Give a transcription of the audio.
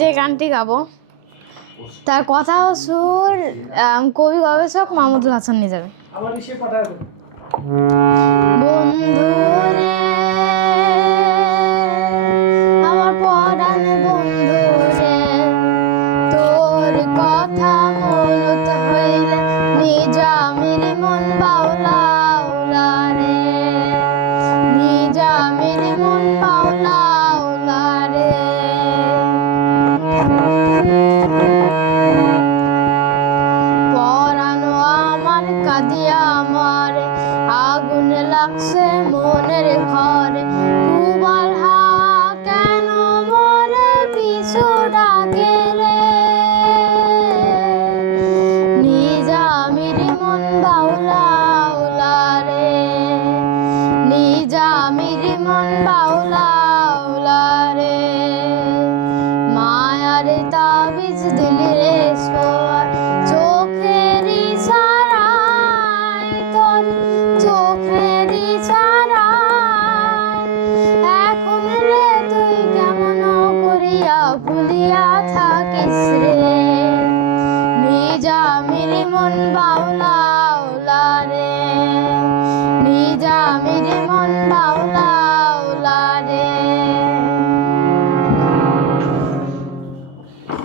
যে গানটি গাবো তার কথা ও সুর কবি গবেষক মাহমুদুল হাসান নিজামী। বন্ধু রে আমার পরাণ বন্ধু রে, তোর কথা মনত হইলে নিজামীর মন বাউলা উলা রে, নিজামীর মন বাউলা উলা রে। পরানো আমার কাঁদিয়া আমারে, আগুন লাগছে মনের ঘরে, পুবাল হাওয়া কেন মরে পিছু ডাকে রে, নিজামীর মন বাউলা উলা রে, নিজামীর মন বাউলা